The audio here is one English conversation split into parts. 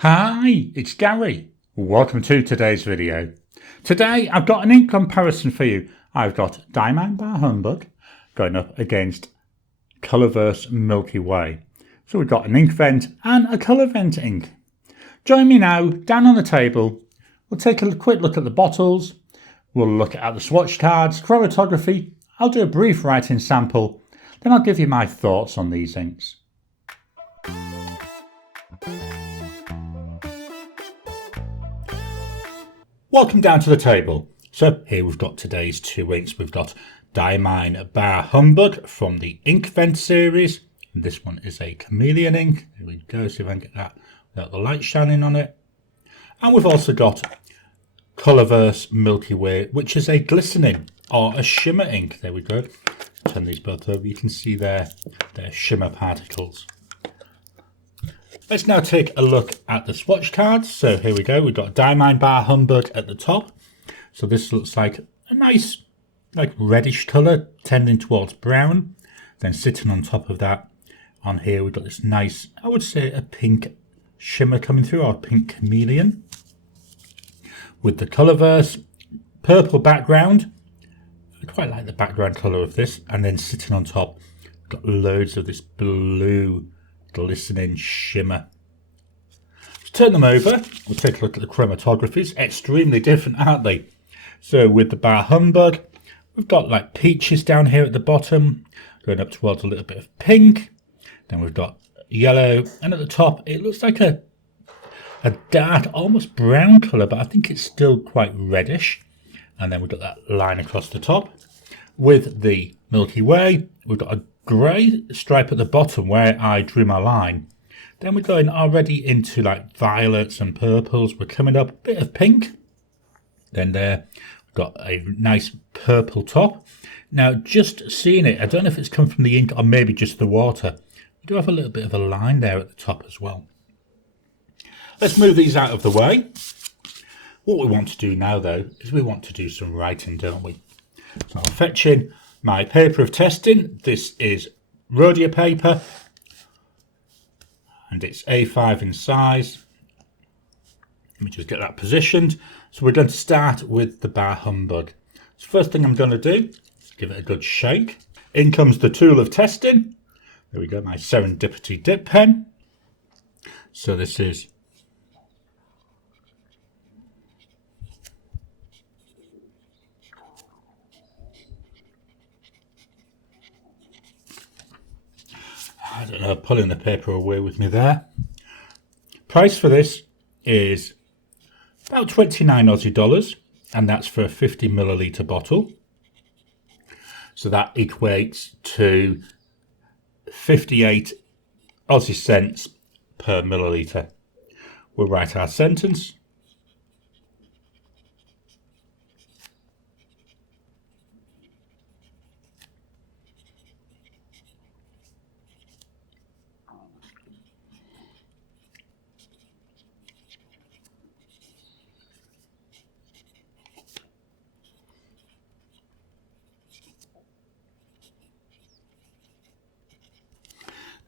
Hi, it's Gary. Welcome to today's video. Today I've got an ink comparison for you. I've got Diamine by Humbug going up against Colorverse Milky Way. So we've got an ink vent and a colour vent ink. Join me now down on the table. We'll take a quick look at the bottles. We'll look at the swatch cards, chromatography. I'll do a brief writing sample. Then I'll give you my thoughts on these inks. Welcome down to the table. So here we've got today's two inks. We've got Diamine by Humbug from the Ink Vent series. And this one is a chameleon ink. Here we go, see if I can get that without the light shining on it. And we've also got Colorverse Milky Way, which is a glistening or a shimmer ink. There we go. Turn these both over. You can see their shimmer particles. Let's now take a look at the swatch cards. So here we go. We've got Diamine by Humbug at the top. So this looks like a nice, reddish colour, tending towards brown. Then sitting on top of that, on here we've got this nice, I would say a pink shimmer coming through, or pink chameleon. With the Colorverse purple background. I quite like the background colour of this. And then sitting on top, we've got loads of this blue glistening shimmer. Let's turn them over. We'll take a look at the chromatographies. Extremely different, aren't they? So with the Bar Humbug, we've got like peaches down here at the bottom, going up towards a little bit of pink. Then we've got yellow, and at the top it looks like a dark, almost brown colour, but I think it's still quite reddish. And then we've got that line across the top. With the Milky Way, we've got a grey stripe at the bottom where I drew my line. Then we're going already into like violets and purples. We're coming up a bit of pink. Then there we've got a nice purple top. Now just seeing it, I don't know if it's come from the ink or maybe just the water. We do have a little bit of a line there at the top as well. Let's move these out of the way. What we want to do now though is we want to do some writing, don't we? So I'll fetch in my paper of testing. This is Rhodia paper and it's A5 in size. Let me just get that positioned. So we're going to start with the Bar Humbug. So first thing I'm going to do is give it a good shake. In comes the tool of testing. There we go, my Serendipity dip pen. So this is I don't know, pulling the paper away with me there. Price for this is about 29 Aussie dollars, and that's for a 50 milliliter bottle. So that equates to 58 Aussie cents per milliliter. We'll write our sentence.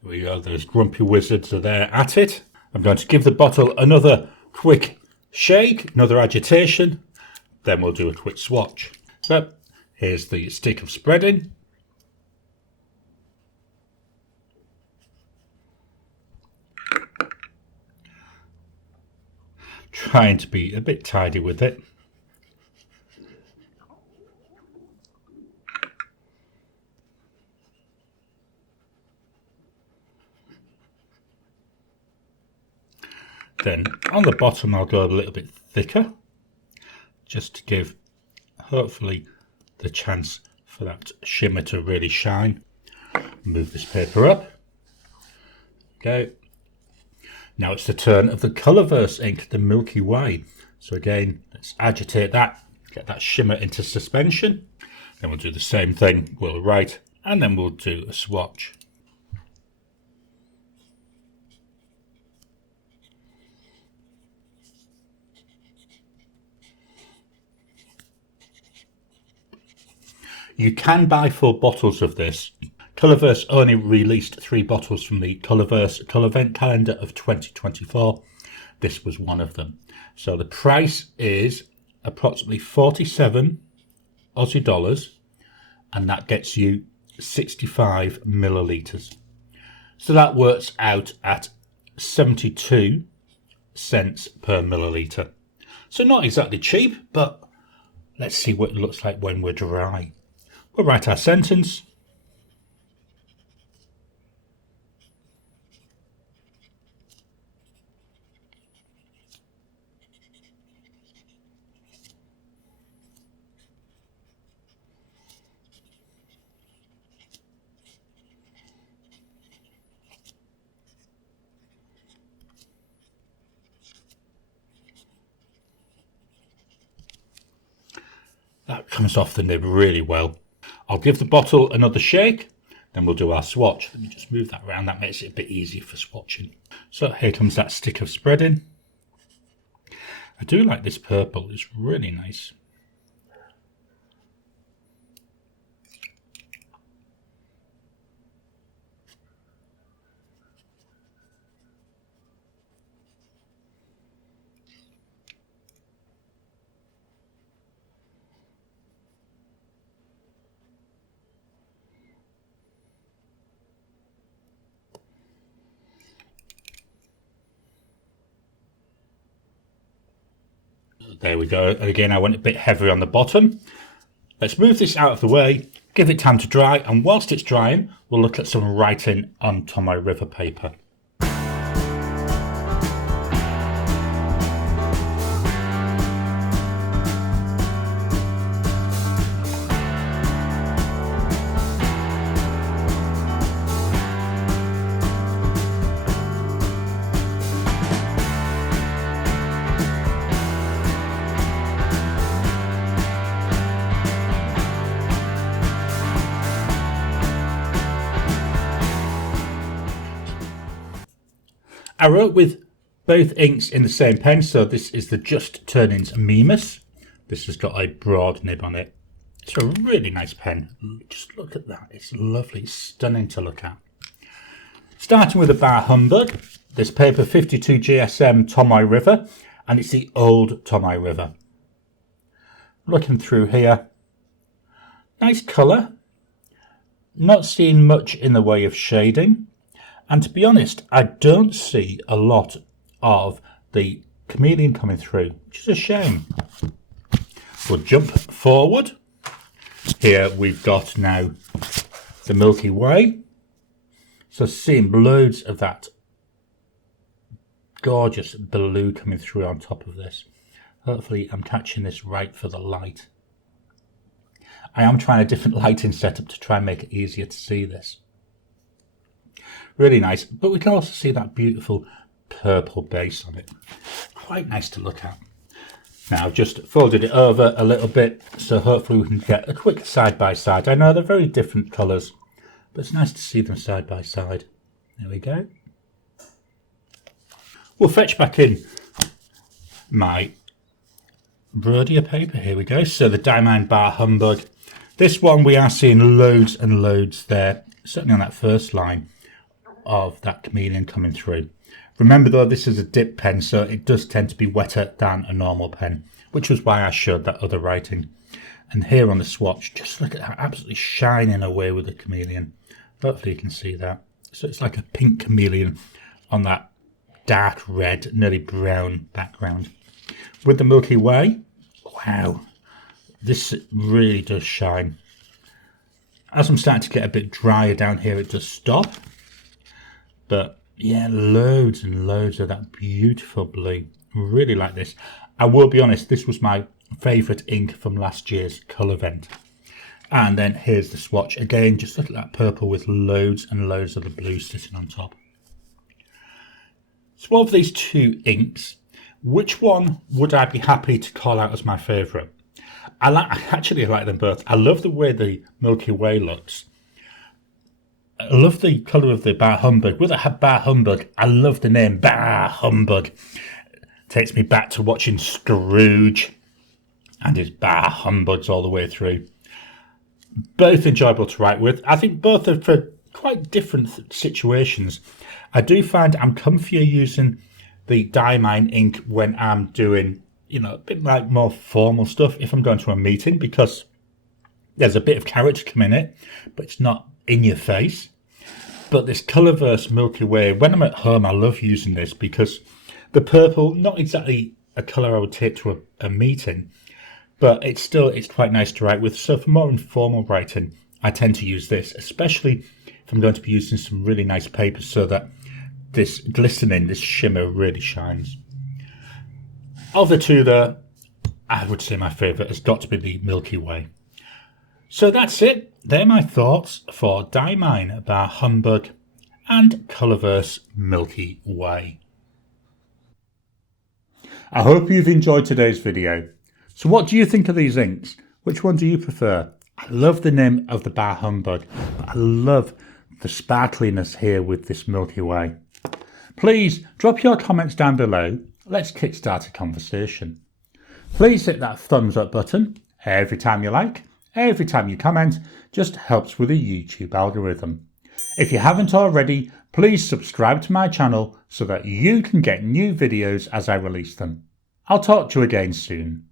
There we go, those grumpy wizards are there at it. I'm going to give the bottle another quick shake, another agitation, then we'll do a quick swatch. So here's the stick of spreading. Trying to be a bit tidy with it. Then on the bottom I'll go a little bit thicker, just to give hopefully the chance for that shimmer to really shine. Move this paper up. Okay. Now it's the turn of the Colorverse ink, the Milky Way. So again, let's agitate that, get that shimmer into suspension. Then we'll do the same thing, we'll write, and then we'll do a swatch. You can buy full bottles of this. Colorverse only released 3 bottles from the Colorverse Color Vent calendar of 2024. this was one of them. So the price is approximately 47 Aussie dollars, and that gets you 65 millilitres. So that works out at 72 cents per millilitre. So not exactly cheap, but let's see what it looks like when we're dry. We'll write our sentence. That comes off the nib really well. I'll give the bottle another shake, then we'll do our swatch. Let me just move that around, that makes it a bit easier for swatching. So here comes that stick of spreading. I do like this purple, it's really nice. There we go. And again, I went a bit heavier on the bottom. Let's move this out of the way, give it time to dry, and whilst it's drying, we'll look at some writing on Tomoe River paper. I wrote with both inks in the same pen, so this is the Just Turnings Mimus. This has got a broad nib on it. It's a really nice pen. Just look at that, it's lovely, stunning to look at. Starting with a Bar Humbug, this paper 52 GSM Tomoe River, and it's the old Tomoe River. Looking through here, nice colour, not seeing much in the way of shading. And to be honest, I don't see a lot of the chameleon coming through, which is a shame. We'll jump forward. Here we've got now the Milky Way. So seeing loads of that gorgeous blue coming through on top of this. Hopefully I'm catching this right for the light. I am trying a different lighting setup to try and make it easier to see this. Really nice, but we can also see that beautiful purple base on it. Quite nice to look at. Now I've just folded it over a little bit, so hopefully we can get a quick side by side. I know they're very different colours, but it's nice to see them side by side. There we go. We'll fetch back in my Rhodia paper. Here we go. So the Diamine Bar Humbug. This one we are seeing loads and loads there, certainly on that first line of that chameleon coming through. Remember though, this is a dip pen, so it does tend to be wetter than a normal pen, which was why I showed that other writing. And here on the swatch, just look at how absolutely shining away with the chameleon. Hopefully you can see that. So it's like a pink chameleon on that dark red, nearly brown background. With the Milky Way, wow, this really does shine. As I'm starting to get a bit drier down here, it does stop. But yeah, loads and loads of that beautiful blue. Really like this. I will be honest, this was my favourite ink from last year's colour event. And then here's the swatch. Again, just look at that purple with loads and loads of the blue sitting on top. So of these two inks, which one would I be happy to call out as my favourite? I actually like them both. I love the way the Milky Way looks. I love the colour of the Bar Humbug. With a Bar Humbug, I love the name Bar Humbug. Takes me back to watching Scrooge and his Bar Humbugs all the way through. Both enjoyable to write with. I think both are for quite different situations. I do find I'm comfier using the Diamine ink when I'm doing, a bit like more formal stuff, if I'm going to a meeting, because there's a bit of character come in it, but it's not in your face. But this Colorverse Milky Way, when I'm at home, I love using this because the purple, not exactly a colour I would take to a meeting, but it's quite nice to write with. So for more informal writing, I tend to use this, especially if I'm going to be using some really nice papers so that this glistening, this shimmer really shines. Of the two though, I would say my favourite has got to be the Milky Way. So that's it. They're my thoughts for Diamine by Humbug and Colorverse Milky Way. I hope you've enjoyed today's video. So what do you think of these inks? Which one do you prefer? I love the name of the Bar Humbug, but I love the sparkliness here with this Milky Way. Please drop your comments down below. Let's kickstart a conversation. Please hit that thumbs up button every time you like. Every time you comment, just helps with the YouTube algorithm. If you haven't already, please subscribe to my channel so that you can get new videos as I release them. I'll talk to you again soon.